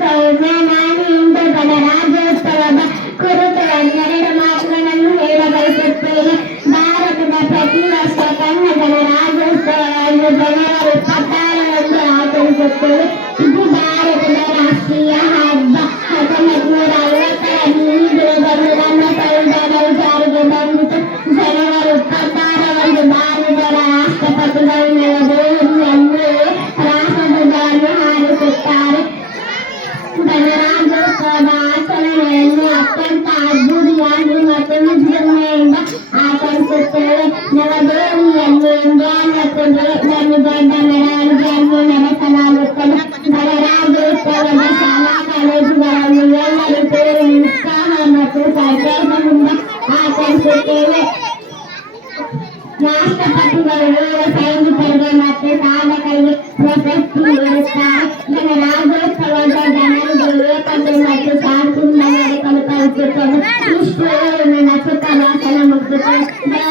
ಸೌಮ್ಯನಾನಿಂದ ಗಣರಾಜ್ಯೋತ್ಸವದ ಕುರಿತು ಒಂದೆರಡು ಮಾತುಗಳನ್ನು ಹೇಳಬಯಸುತ್ತೇನೆ. ಭಾರತದ ಪ್ರತಿ ವರ್ಷ ಕನ್ನಡ ಗಣರಾಜ್ಯೋತ್ಸವವನ್ನು ಜನವರಿ 26ರಂದು ಆಚರಿಸುತ್ತೇವೆ. ಇದು ಭಾರತದ ರಾಷ್ಟ್ರೀಯ ಹಬ್ಬ. 1950ರಲ್ಲಿ ಈ ದಿನದಂದು ನಮ್ಮ ಸಂವಿಧಾನವು ಜಾರಿಗೆ ಬಂದಿತು. ಜನವರಿ 26ರಂದು ಭಾರತದ ರಾಷ್ಟ್ರಪತಿಗಳು ನವದೆಹಲಿಯಲ್ಲಿ ರಾಷ್ಟ್ರಧ್ವಜವನ್ನು ಹಾರಿಸುತ್ತಾರೆ. ಗಣರಾಜ್ಯೋತ್ಸವದ ಆಚರಣೆಯನ್ನು ಅತ್ಯಂತ ಅದ್ದೂರಿಯಾಗಿ ಮತ್ತು ವಿಜೃಂಭಣೆಯಿಂದ ಆಚರಿಸುತ್ತೇವೆ. ನವದೆಹಲಿಯಲ್ಲಿ ಇಂಡಿಯಾ ಮತ್ತು ಗೇಟ್ನಲ್ಲಿ ದೊಡ್ಡ ಮೆರವಣಿಗೆಯನ್ನು ನಡೆಸಲಾಗುತ್ತದೆ. ಗಣರಾಜ್ಯೋತ್ಸವದ ಶಾಲಾ ಕಾಲೇಜುಗಳಲ್ಲಿ ಎಲ್ಲರೂ ಸೇರಿ ಉತ್ಸಾಹ ಮತ್ತು ಸಂತೋಷದಿಂದ ಆಚರಿಸುತ್ತೇವೆ. ರಾಷ್ಟ್ರಪತಿಗಳು ವೀರ ಸೈನಿಕರಿಗೆ ಮತ್ತು ಸಾಧಕರಿಗೆ ಪ್ರಶಸ್ತಿ ನೀಡುತ್ತಾರೆ. ಗಣರಾಜ್ಯೋತ್ಸವದ ಜನರಿಗೆ ಏಕತೆ ಮತ್ತು ಶಾಂತಿಯಿಂದ ನಡೆಸಲು ಕಲಿಸುತ್ತದೆ. ಇಷ್ಟು ನನ್ನ ಚಿಕ್ಕ ಭಾಷಣ ಮುಗಿಸುತ್ತದೆ.